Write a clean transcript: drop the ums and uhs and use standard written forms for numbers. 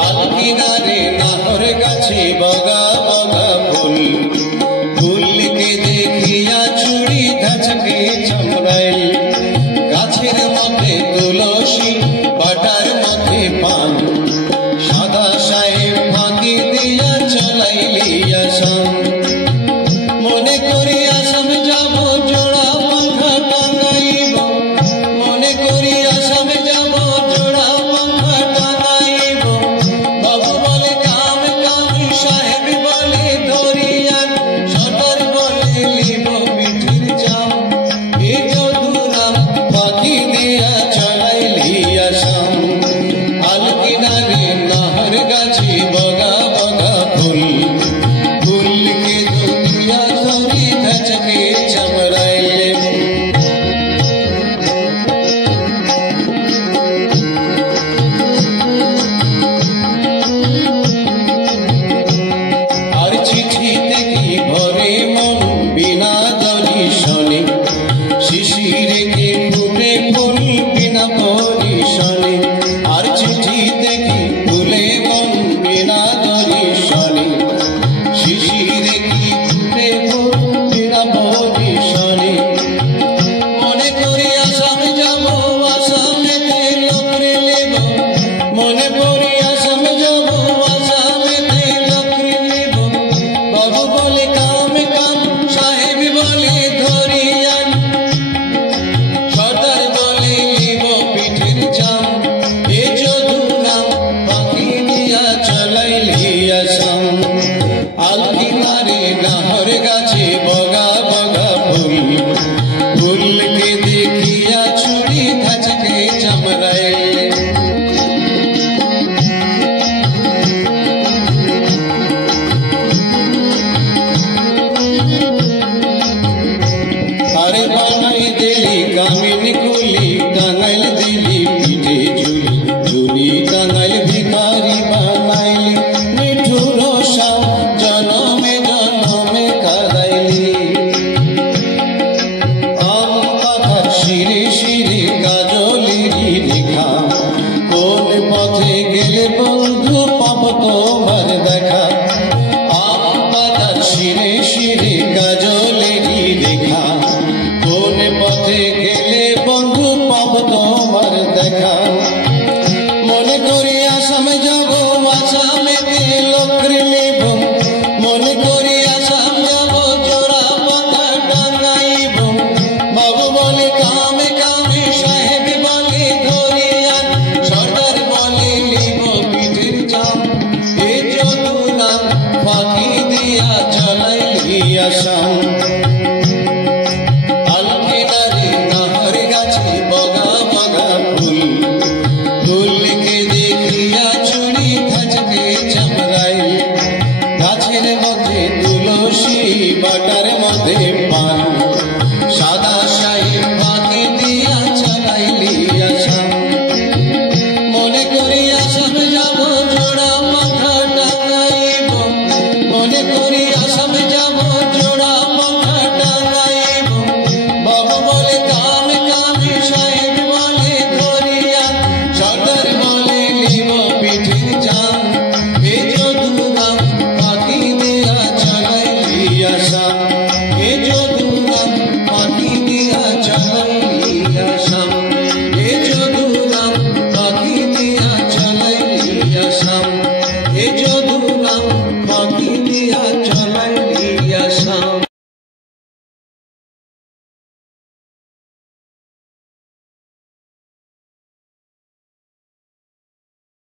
আলকিনারে নাহর গাছে বগা বগা ফুল, ফুলকে দেখিয়া চুড়ি ধাচকে চামড়াই। গাছের মধ্যে তুলসী, পাটার মধ্যে পান, সাদা সাহেব ফাঁকি দিয়া চলাইলি আসাম। মনে করি আসাম যাব, জোড়া পাখা টাঙাইব। মনে করি আসাম যাব, জোড়া পাখা টাঙাইব। বাবু বলে কাম কাম, সাহেব বলে ধরিয়ান, সদর বলে লিব পিঠির চাম। এ যদুরাম ফাঁকি দিয়া চলাইলি আসাম। আলকিনারে নাহর গাছে বগা বগা ফুল, ফুলকে দুনিয়া ধরি ধাচকে চামড়াইলে। আর চিঠিতে কি ভরে মন বিনা দর্শনে, শিশিরে কি ফুটে ফুল বিনা পরিশনে। আর চিঠিতে কি ফুলে মন বিনা দর্শনে, শিশিরে কি ফুটে ফুল বিনা পরিশনে। মনে করি আসাম যাব, আসামেতে লোকরে নেব। মনে করি আসাম যাব, আসামেতে লোকরে নেব। বাবু বলে কাম কাম, সাহেব বলে ধরিয়ান, সর্দার বলে লিব পিঠির চাম। এ যদুরাম ফাঁকি দিয়া চলাইলি আসাম। আলকিনারে নাহর গাছে বগা বগা ফুল, ফুলকে দেখিয়া চুড়ি ধাচকে চামড়াইলে। আরে বানাই দিলি কামিনী কুলি, টাঙাইল দিলি পিঠে ঝুলি, ঝুলি টাঙাইল ভিখারি বানাইলি। নিঠুর সাও জনমে জনমে কাদাইলি। আম পাতার শিরে শিরে কাজলেরই রেখা, কোন পথে গেলে বন্ধু পাব তোমার দেখা। আম পাতার শিরে শিরে কাজলেরই রেখা, কোন পথে গেলে বন্ধু পাব তোমার দেখা। মনে করি আসাম যাব, আসামেতে লোকরে নেব। মনে করি আসাম যাব, জোড়া পাখা টাঙাইব। বাবু বলে কামে কামে, সাহেব বলে ধরিয়ান, সর্দার বলে লিব পিঠির চাম। এ যদুরাম ফাঁকি দিয়া চলাইলি আসাম। আলকিনারে নাহর গাছে বগা বগা ফুল, ফুলকে দেখিয়া চুড়ি ধাচকে চামড়াইলে। গাছের মধ্যে তুলসী, বাটার মধ্যে পান, সাদা সাহেব ফাঁকি দিয়া চলাইলি আসাম। মনে করি আসাম যাব, জোড়া পাখা টাঙাইব। মনে করি আসাম যাব, জোড়া পাখা টাঙাইব। বাবু বলে কাম কাম, সাহেব বলে ধরিয়ান, সর্দার বলে লিব পিঠির চাম। এ যদুরাম ফাঁকি দিয়া চলাইলি আসাম। এ যদুরাম ফাঁকি দিয়া চলাইলি আসাম। এ যদুরাম ফাঁকি দিয়া চলাইলি আসাম। এ যদুরাম ফাঁকি দিয়া চলাইলি